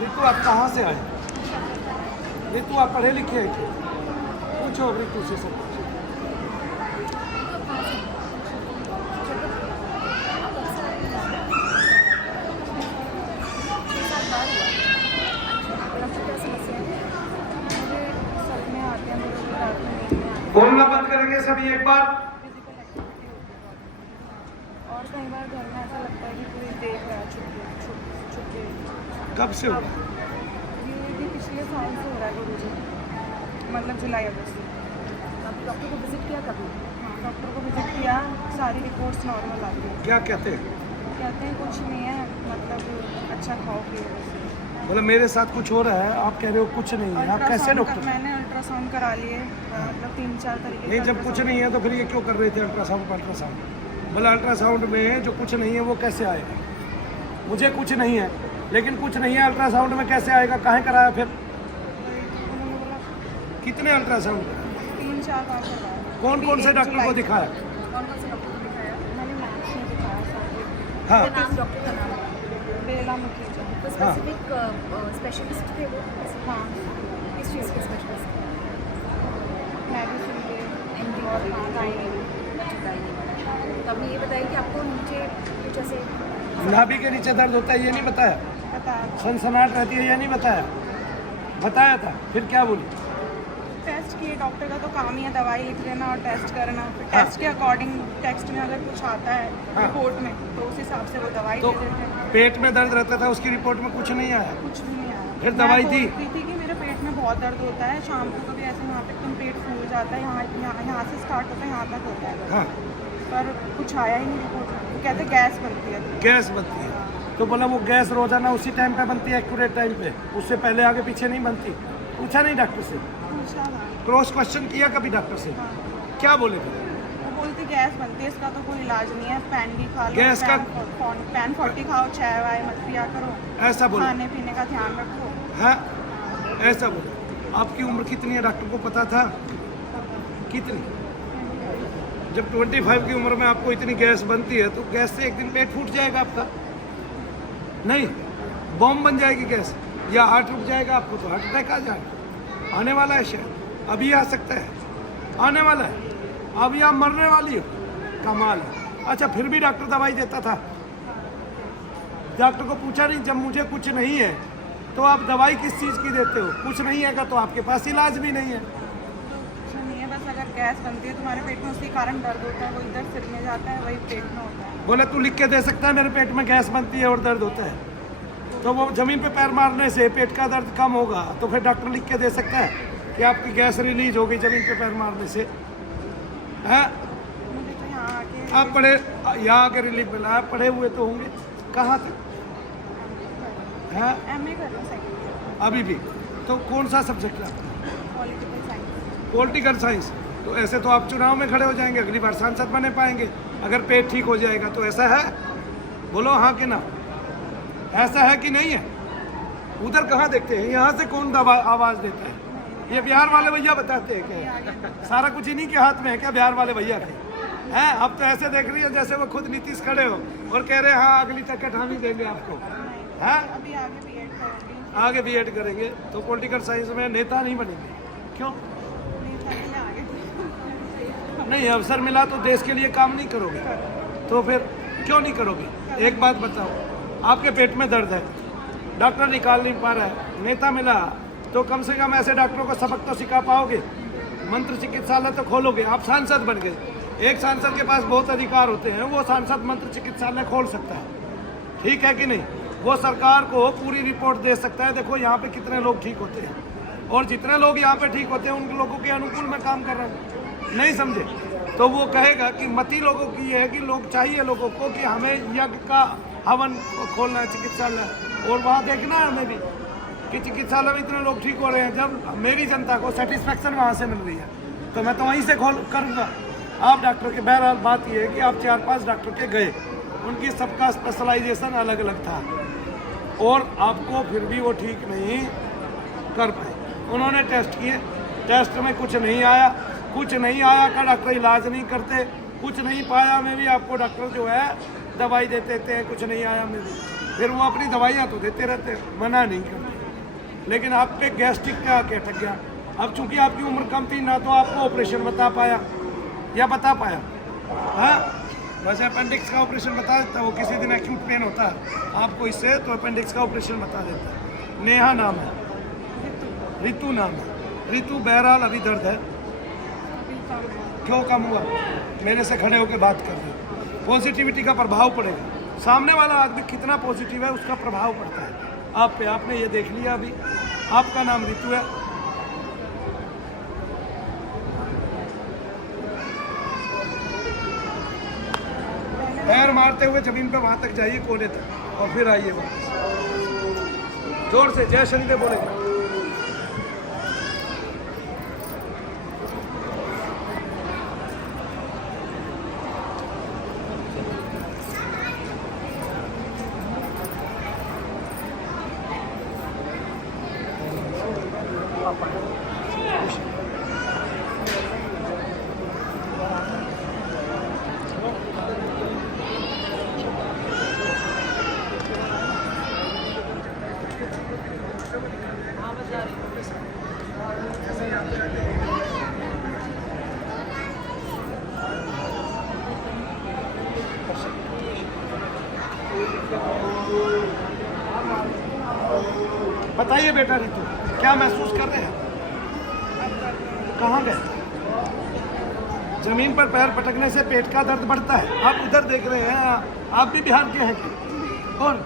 रितु आप कहाँ से आए? रितु आप पढ़े लिखे हैं क्या? पूछो रितु से सब कुछ। बोलना बंद करेंगे सभी एक बार। और कई बार घर में ऐसा लगता है कि कोई देख रहा है छुपके। कब से हो? ये भी पिछले साल से हो रहा है गुरुजी, मतलब जुलाई अगस्त से। अब डॉक्टर को विजिट किया कभी? हाँ, डॉक्टर को विजिट किया, सारी रिपोर्ट्स नॉर्मल आती है। क्या कहते हैं? कहते हैं कुछ नहीं है, मतलब अच्छा खाओ पियो बस। बोले मेरे साथ कुछ हो रहा है, आप कह रहे हो कुछ नहीं है, आप कैसे डॉक्टर? मैंने अल्ट्रासाउंड करा लिए, मतलब 3-4 तरीके नहीं, जब कुछ नहीं है तो फिर ये क्यों कर रहे थे अल्ट्रासाउंड? बोला अल्ट्रासाउंड में जो कुछ नहीं है वो कैसे आएगा? मुझे कुछ नहीं है, लेकिन कुछ नहीं है अल्ट्रासाउंड में कैसे आएगा? काहे कराया फिर? उन्होंने बोला कितने अल्ट्रासाउंड? 3-4 बार करवाया। कौन कौन से डॉक्टर को दिखाया? कौन कौन से डॉक्टर को दिखाया? मैंने मैथ्स में दिखाया सारे। हाँ, क्या नाम डॉक्टर का नाम? बेला मुखर्जी। तो स्पेसिफिक स्पेशलिस्ट थे वो? हाँ, किस चीज़ के स्पेशलिस्ट? मेडिसिन के और हाँ गायनी। तो आपने ये बताया कि आपको नीचे कुछ ऐसे नाभि के नीचे दर्द होता है, ये नहीं बताया? बताया। सनसनाहट रहती है, ये नहीं बताया? बताया था, फिर क्या बोली? टेस्ट किए, डॉक्टर का तो काम ही है दवाई लिख लेना और टेस्ट करना। फिर हाँ। टेस्ट के अकॉर्डिंग टेक्स्ट में अगर कुछ आता है हाँ। रिपोर्ट में, तो उस हिसाब से वो दवाई तो दे देते हैं। पेट में दर्द रहता था, उसकी रिपोर्ट में कुछ नहीं आया? कुछ भी नहीं आया। फिर दवाई दी? मैं बोलती थी कि मेरे पेट में बहुत दर्द होता है, शाम को कभी ऐसे यहाँ पे एकदम पेट फूल जाता है, यहाँ से स्टार्ट होता है, यहाँ तक होता है। हाँ, पर कुछ आया ही नहीं रिपोर्ट में। वो कहते गैस बनती है। गैस बनती है। तो बोला वो गैस रोजाना उसी टाइम पे बनती है, एक्यूरेट टाइम पे, उससे पहले आगे पीछे नहीं बनती? पूछा नहीं डॉक्टर से? पूछा था। क्रॉस क्वेश्चन किया कभी डॉक्टर से? हाँ। क्या बोले फिर? वो बोलती गैस बनती है, इसका तो कोई इलाज नहीं है, पैन भी खा लो, गैस का- पैन 40 खाओ, चाय वाय मत पिया करो, ऐसा बोला? खाने पीने का ध्यान रखो। हाँ, ऐसा बोला। आपकी उम्र कितनी है डॉक्टर को पता था? कितनी? जब 25 की उम्र में आपको इतनी गैस बनती है तो गैस से एक दिन पेट फूट जाएगा आपका? नहीं, बॉम्ब बन जाएगी गैस, या हार्ट रुक जाएगा आपको, तो हार्ट अटैक आ जाएगा। आने वाला है शायद, अभी आ सकता है, आने वाला है, अभी आप मरने वाली हो। कमाल है। अच्छा, फिर भी डॉक्टर दवाई देता था? डॉक्टर को पूछा नहीं जब मुझे कुछ नहीं है तो आप दवाई किस चीज़ की देते हो? कुछ नहीं है तो आपके पास इलाज भी नहीं है। कुछ नहीं है, बस अगर गैस बनती है तुम्हारे पेट में, उसी कारण दर्द होता है, वो इधर सिर में जाता है, वही पेट में होता है। बोले तू लिख के दे सकता है मेरे पेट में गैस बनती है और दर्द होता है? तो वो जमीन पे पैर मारने से पेट का दर्द कम होगा, तो फिर डॉक्टर लिख के दे सकता है कि आपकी गैस रिलीज हो गई जमीन पे पैर मारने से? हैं? मुझे तो यहाँ आके आप पढ़े, यहाँ आके रिलीफ मिला? आप पढ़े हुए तो होंगे, कहाँ तक? हैं? MA कर रहा हूँ, सेकंड ईयर, अभी भी? तो कौन सा सब्जेक्ट है आपका? Political science. Political science. तो ऐसे तो आप चुनाव में खड़े हो जाएंगे, अगली बार सांसद बने पाएंगे अगर पेट ठीक हो जाएगा तो। ऐसा है? बोलो हाँ कि ना? ऐसा है कि नहीं है? उधर कहाँ देखते हैं, यहाँ से कौन आवाज देता है? ये बिहार वाले भैया बताते हैं क्या? सारा कुछ इन्हीं के हाथ में है क्या, बिहार वाले भैया के? हैं? अब तो ऐसे देख रही है जैसे वो खुद नीतीश खड़े हो और कह रहे हैं हाँ अगली टिकट हम ही देंगे आपको। हैं? अभी आगे बीएड करूँगी। आगे बीएड करेंगे तो पॉलिटिकल साइंस में नेता नहीं बनेंगे? क्यों नहीं था कि आगे नहीं? अवसर मिला तो देश के लिए काम नहीं करोगे? तो फिर क्यों नहीं करोगे? एक बात बताओ, आपके पेट में दर्द है, डॉक्टर निकाल नहीं पा रहा है, नेता मिला तो कम से कम ऐसे डॉक्टरों को सबक तो सिखा पाओगे, मंत्र चिकित्सालय तो खोलोगे। आप सांसद बन गए, एक सांसद के पास बहुत अधिकार होते हैं, वो सांसद मंत्र चिकित्सालय खोल सकता है, ठीक है कि नहीं? वो सरकार को पूरी रिपोर्ट दे सकता है, देखो यहाँ पे कितने लोग ठीक होते हैं, और जितने लोग यहाँ पे ठीक होते हैं उन लोगों के अनुकूल मैं काम कर रहा हूँ। नहीं समझे? तो वो कहेगा कि मती लोगों की ये है कि लोग चाहिए लोगों को कि हमें यज्ञ का हवन खोलना है चिकित्सालय, और वहाँ देखना है हमें भी कि चिकित्सालय में इतने लोग ठीक हो रहे हैं। जब मेरी जनता को सेटिस्फैक्शन वहाँ से मिल रही है तो मैं तो वहीं से खोल करूँगा। आप डॉक्टर के, बहरहाल बात यह है कि आप 4-5 डॉक्टर के गए, उनकी सबका स्पेशलाइजेशन अलग अलग था और आपको फिर भी वो ठीक नहीं कर पाए। उन्होंने टेस्ट किए, टेस्ट में कुछ नहीं आया, कुछ नहीं आया का डॉक्टर इलाज नहीं करते, कुछ नहीं पाया में भी आपको डॉक्टर जो है दवाई देते थे, कुछ नहीं आया में भी। फिर वो अपनी दवाइयाँ तो देते रहते हैं, मना नहीं करते, लेकिन आप पे गैस्ट्रिक का के अटक गया। अब चूंकि आपकी उम्र कम थी ना, तो आपको ऑपरेशन बता पाया या बता पाया। हाँ, वैसे अपेंडिक्स का ऑपरेशन बता देता है वो, किसी दिन एक्यूट पेन होता है आपको इससे, तो अपेंडिक्स का ऑपरेशन बता देता है। नेहा नाम है, रितु नाम है। रितु बहरहाल अभी दर्द है, क्यों कम हुआ? मेरे से खड़े होकर बात कर रहे। पॉजिटिविटी का प्रभाव पड़ेगा, सामने वाला आदमी कितना पॉजिटिव है उसका प्रभाव पड़ता है आप पे। आपने ये देख लिया अभी। आपका नाम रितु है, पैर मारते हुए जमीन पे वहां तक जाइए, कोने तक, और फिर आइए वापस। जोर से जय शनिदेव बोलेगा। बताइए बेटा रितु, क्या महसूस कर रहे हैं? कहाँ गए? जमीन पर पैर पटकने से पेट का दर्द बढ़ता है। आप उधर देख रहे हैं, आप भी बिहार के हैं क्या? और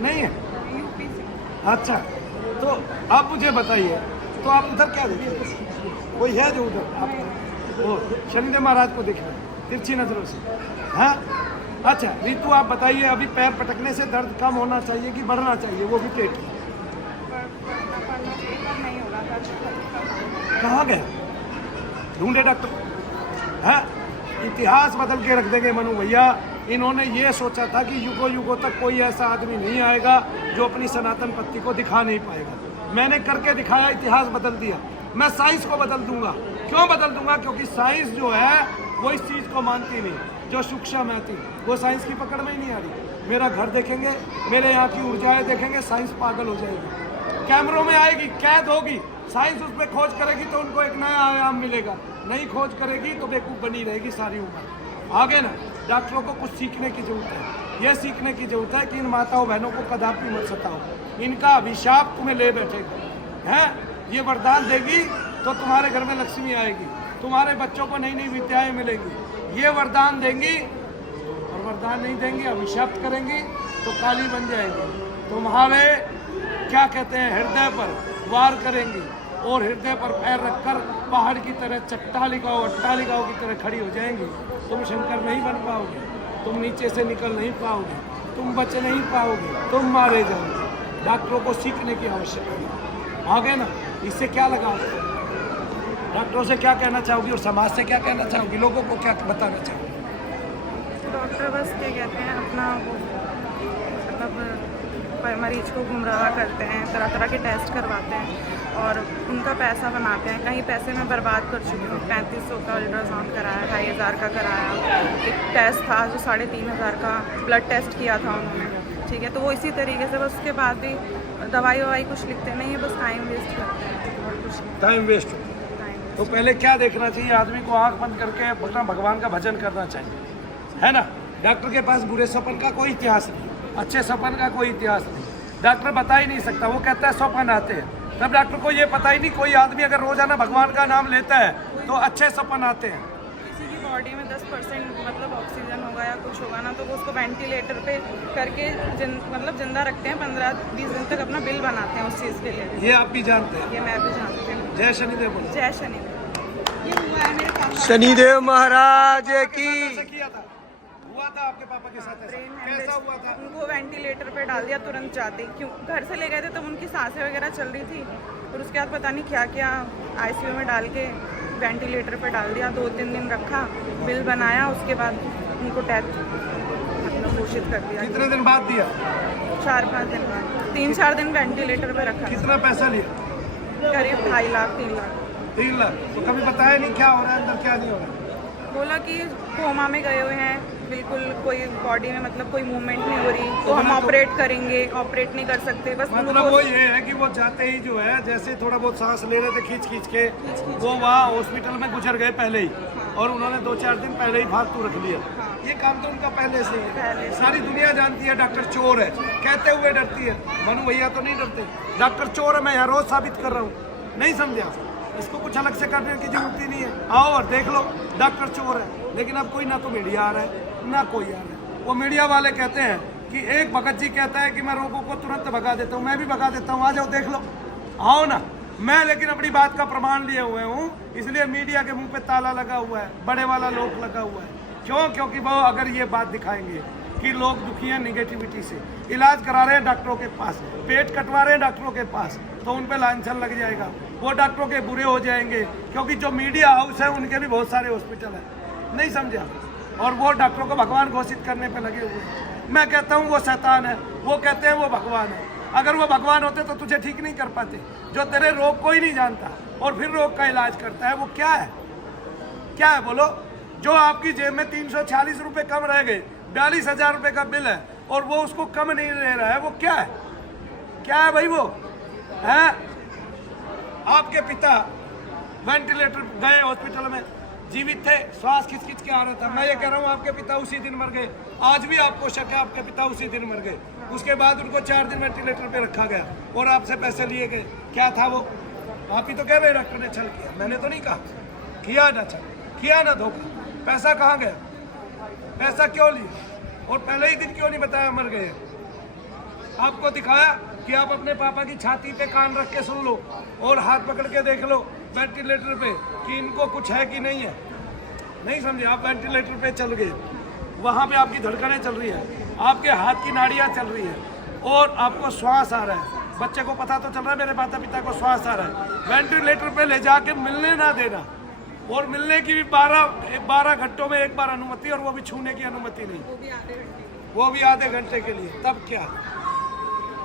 नहीं है? यूपी से। अच्छा, तो आप मुझे बताइए, तो आप उधर क्या देख रहे हैं? कोई है जो उधर आप वो शनिदेव महाराज को देख रहे हैं तिरछी नजरों से? हाँ, अच्छा रितु आप बताइए, अभी पैर पटकने से दर्द कम होना चाहिए कि बढ़ना चाहिए, वो भी पेट की? नहीं होगा। कहाँ गया? ढूंढे डॉक्टर? है, इतिहास बदल के रख देंगे मनु भैया। इन्होंने ये सोचा था कि युगों युगों तक कोई ऐसा आदमी नहीं आएगा जो अपनी सनातन पत्ती को दिखा नहीं पाएगा। मैंने करके दिखाया, इतिहास बदल दिया। मैं साइंस को बदल दूंगा। क्यों बदल दूंगा? क्योंकि साइंस जो है वो इस चीज़ को मानती नहीं। जो सूक्ष्म है थी वो साइंस की पकड़ में ही नहीं आ रही। मेरा घर देखेंगे, मेरे यहाँ की ऊर्जाएं देखेंगे, साइंस पागल हो जाएगी, कैमरों में आएगी, कैद होगी। साइंस उस पर खोज करेगी तो उनको एक नया आयाम मिलेगा, नहीं खोज करेगी तो बेवकूफ़ बनी रहेगी सारी उम्र। आगे ना डॉक्टरों को कुछ सीखने की जरूरत है। यह सीखने की जरूरत है कि इन माताओं बहनों को कदापि मत सताओ, इनका अभिशाप तुम्हें ले बैठेगा। है, ये वरदान देगी तो तुम्हारे घर में लक्ष्मी आएगी, तुम्हारे बच्चों को नई नई विद्याएं मिलेंगी। ये वरदान देंगी, और वरदान नहीं देंगी, अभिशाप करेंगी तो काली बन जाएगी। तुम्हारे क्या कहते हैं, हृदय पर वार करेंगी और हृदय पर पैर रखकर पहाड़ की तरह, चट्टालिकाओं अट्टालिकाओं की तरह खड़ी हो जाएंगी। तुम शंकर नहीं बन पाओगे, तुम नीचे से निकल नहीं पाओगे, तुम बच नहीं पाओगे, तुम मारे जाओगे। डॉक्टरों को सीखने की आवश्यकता है। आगे ना, इससे क्या लगा? डॉक्टरों से क्या कहना चाहोगी और समाज से क्या कहना चाहोगी? लोगों को क्या बताना चाहोगी? डॉक्टर बस क्या कहते हैं, अपना वो मतलब मरीज को गुमराह करते हैं, तरह तरह के टेस्ट करवाते हैं और उनका पैसा बनाते हैं। कहीं पैसे मैं बर्बाद कर चुकी हूँ। 3500 का अल्ट्रासाउंड कराया, 2500 का कराया, एक टेस्ट था जो 3500 का, ब्लड टेस्ट किया था उन्होंने, ठीक है। तो वो इसी तरीके से बस उसके बाद भी दवाई ववाई कुछ लिखते नहीं है, बस टाइम वेस्ट करते हैं और कुछ टाइम वेस्ट। तो पहले क्या देखना चाहिए? आदमी को आंख बंद करके अपना भगवान का भजन करना चाहिए, है ना। डॉक्टर के पास बुरे सपन का कोई इतिहास नहीं, अच्छे सपन का कोई इतिहास नहीं। डॉक्टर बता ही नहीं सकता, वो कहता है सपन आते हैं। तब डॉक्टर को ये पता ही नहीं, कोई आदमी अगर रोजाना भगवान का नाम लेता है तो अच्छे सपन आते हैं। किसी की बॉडी में 10% मतलब ऑक्सीजन होगा या कुछ होगा ना, तो वो उसको वेंटिलेटर पे करके मतलब जिंदा रखते हैं, 15-20 दिन तक अपना बिल बनाते हैं उस चीज़ के लिए। ये आप भी जानते हैं? ये मैं भी जानती हूँ। जय शनिदेव बोलो। जय शनिदेव। ये हुआ है मेरे पापा। शनिदेव महाराज की। कैसे किया था? हुआ था आपके पापा के साथ ऐसा? कैसा हुआ था? उनको वेंटिलेटर पे डाल दिया तुरंत जाते, क्यों घर से ले गए थे तब उनकी सांसें वगैरह चल रही थी, और उसके बाद पता नहीं क्या क्या आईसीयू में डाल के वेंटिलेटर पे डाल दिया। 2-3 दिन रखा, बिल बनाया, उसके बाद उनको डेथ मतलब घोषित कर दिया। कितने दिन बाद दिया? 4-5 दिन बाद, 3-4 दिन वेंटिलेटर पे रखा। कितना पैसा लिया? करीब 2.5 लाख 3 लाख। 3 लाख। तो कभी बताया नहीं क्या हो रहा है अंदर, क्या नहीं हो रहा? बोला कि कोमा में गए हुए हैं, बिल्कुल कोई बॉडी में मतलब कोई मूवमेंट नहीं हो रही, तो हम ऑपरेट करेंगे, ऑपरेट नहीं कर सकते बस मतलब वो ये है कि वो जाते ही जो है जैसे थोड़ा बहुत सांस ले रहे थे खींच के वो वहाँ हॉस्पिटल में गुजर गए पहले ही, और उन्होंने 2-4 दिन पहले ही फालतू रख लिया। ये काम तो उनका पहले से ही है। सारी दुनिया जानती है डॉक्टर चोर है, कहते हुए डरती है। मनु भैया तो नहीं डरते, डॉक्टर चोर है, मैं यहाँ रोज साबित कर रहा हूँ। नहीं समझा, इसको कुछ अलग से करने की जरूरत ही नहीं है। आओ और देख लो, डॉक्टर चोर है। लेकिन अब कोई ना तो मीडिया आ रहा है ना कोई आ रहा है। वो मीडिया वाले कहते हैं कि एक भगत जी कहता है कि मैं रोगों को तुरंत भगा देता हूँ, मैं भी भगा देता हूँ, आ जाओ देख लो, आओ ना। मैं लेकिन अपनी बात का प्रमाण लिए हुए हूँ, इसलिए मीडिया के मुंह पे ताला लगा हुआ है, बड़े वाला लोग लगा हुआ है। क्यों? क्योंकि वो अगर ये बात दिखाएंगे कि लोग दुखी हैं निगेटिविटी से, इलाज करा रहे हैं डॉक्टरों के पास, पेट कटवा रहे हैं डॉक्टरों के पास, तो उन पे लांछन लग जाएगा, वो डॉक्टरों के बुरे हो जाएंगे। क्योंकि जो मीडिया हाउस है उनके भी बहुत सारे हॉस्पिटल है, नहीं समझा, और वो डॉक्टरों को भगवान घोषित करने पे लगे हुए हैं। मैं कहता हूँ वो शैतान है, वो कहते हैं वो भगवान है। अगर वो भगवान होते तो तुझे ठीक नहीं कर पाते। जो तेरे रोग को ही नहीं जानता और फिर रोग का इलाज करता है, वो क्या है? क्या है बोलो? जो आपकी जेब में 346 रुपये कम रह गए, 42,000 रुपये का बिल है, और वो उसको कम नहीं ले रहा है, वो क्या है? क्या है भाई? वो है आपके पिता वेंटिलेटर गए हॉस्पिटल में, जीवित थे, श्वास खिंच के आ रहा था। मैं ये कह रहा हूँ आपके पिता उसी दिन मर गए। आज भी आपको शक है आपके पिता उसी दिन मर गए। उसके बाद उनको 4 दिन वेंटिलेटर पे रखा गया और आपसे पैसे लिए गए। क्या था वो? आप ही तो कह रहे डॉक्टर ने छल किया, मैंने तो नहीं कहा। किया ना छल, किया ना धोखा। पैसा कहाँ गया? पैसा क्यों लिया? और पहले ही दिन क्यों नहीं बताया मर गए? आपको दिखाया कि आप अपने पापा की छाती पे कान रख के सुन लो और हाथ पकड़ के देख लो वेंटिलेटर पे कि इनको कुछ है कि नहीं है। नहीं समझे? आप वेंटिलेटर पे चल गए, वहाँ पे आपकी धड़कनें चल रही है, आपके हाथ की नाड़ियाँ चल रही है और आपको श्वास आ रहा है। बच्चे को पता तो चल रहा है मेरे माता पिता को श्वास आ रहा है। वेंटिलेटर पे ले जाके मिलने ना देना, और मिलने की भी 12 घंटों में एक बार अनुमति, और वो भी छूने की अनुमति नहीं, वो भी आधे घंटे के लिए। तब क्या?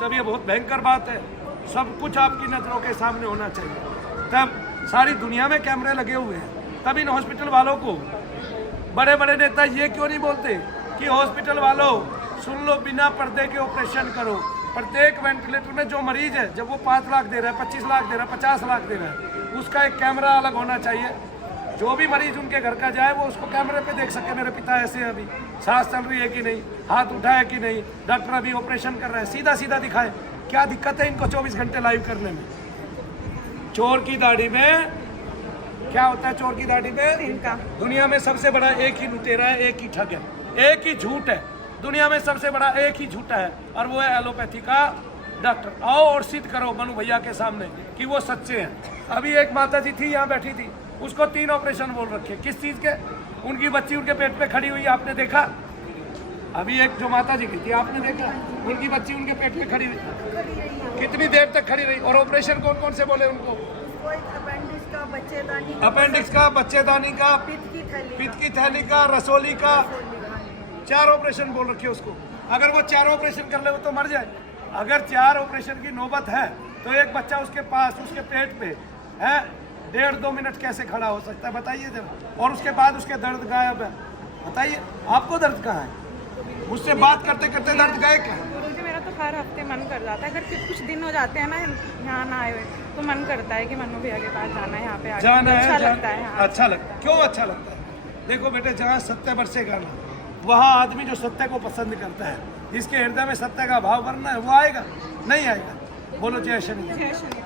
तब ये बहुत भयंकर बात है। सब कुछ आपकी नजरों के सामने होना चाहिए। तब सारी दुनिया में कैमरे लगे हुए हैं। तब इन हॉस्पिटल वालों को बड़े बड़े नेता ये क्यों नहीं बोलते कि हॉस्पिटल वालों सुन लो, बिना पर्दे के ऑपरेशन करो। प्रत्येक वेंटिलेटर में जो मरीज है, जब वो 5 लाख दे रहा है, 25 लाख दे रहा है, 50 लाख दे रहा है, उसका एक कैमरा अलग होना चाहिए। जो भी मरीज उनके घर का जाए वो उसको कैमरे पे देख सके, मेरे पिता ऐसे हैं, अभी सांस चल रही है कि नहीं, हाथ उठा है कि नहीं, डॉक्टर अभी ऑपरेशन कर रहा है, सीधा सीधा दिखाए। क्या दिक्कत है इनको 24 घंटे लाइव करने में? चोर की दाढ़ी में क्या होता है? चोर की दाढ़ी में इनका दुनिया में सबसे बड़ा एक ही लुटेरा है, एक ही ठग है, एक ही झूठ है। दुनिया में सबसे बड़ा एक ही झूठा है, और वो है एलोपैथी का डॉक्टर। आओ और सिद्ध करो मनु भैया के सामने कि वो सच्चे हैं। अभी एक माता जी थी यहाँ बैठी थी, उसको 3 ऑपरेशन बोल रखे। किस चीज़ के? उनकी बच्ची उनके पेट पे खड़ी हुई, आपने देखा? अभी एक जो माता जी की थी, आपने देखा? उनकी बच्ची उनके पेट पे खड़ी हुई, कितनी देर तक खड़ी रही। और ऑपरेशन कौन कौन से बोले उनको? अपेंडिक्स का, बच्चेदानी का, पित्त की थैली का, रसोली का, 4 ऑपरेशन बोल रखे उसको। अगर वो 4 ऑपरेशन कर ले वो तो मर जाए। अगर 4 ऑपरेशन की नौबत है तो एक बच्चा उसके पास, उसके पेट पे है, 1.5-2 मिनट कैसे खड़ा हो सकता है बताइए जरा? और उसके बाद उसके दर्द गायब है। बताइए आपको दर्द कहाँ है? मुझसे बात करते करते दर्द गए क्या? गुरुजी मेरा तो हर हफ्ते मन कर जाता है, अगर कुछ दिन हो जाते हैं ना यहाँ ना आए हुए, तो मन करता है कि मनु भैया के पास जाना है, यहाँ पे जाना है। अच्छा लगता है। हाँ। अच्छा लगता है। क्यों अच्छा लगता है? देखो बेटे, जहाँ सत्य बरसेगा ना, वहाँ आदमी जो सत्य को पसंद करता है, जिसके हृदय में सत्य का भाव भरना है, वो आएगा। नहीं आएगा? बोलो जय शनि। जय शनि।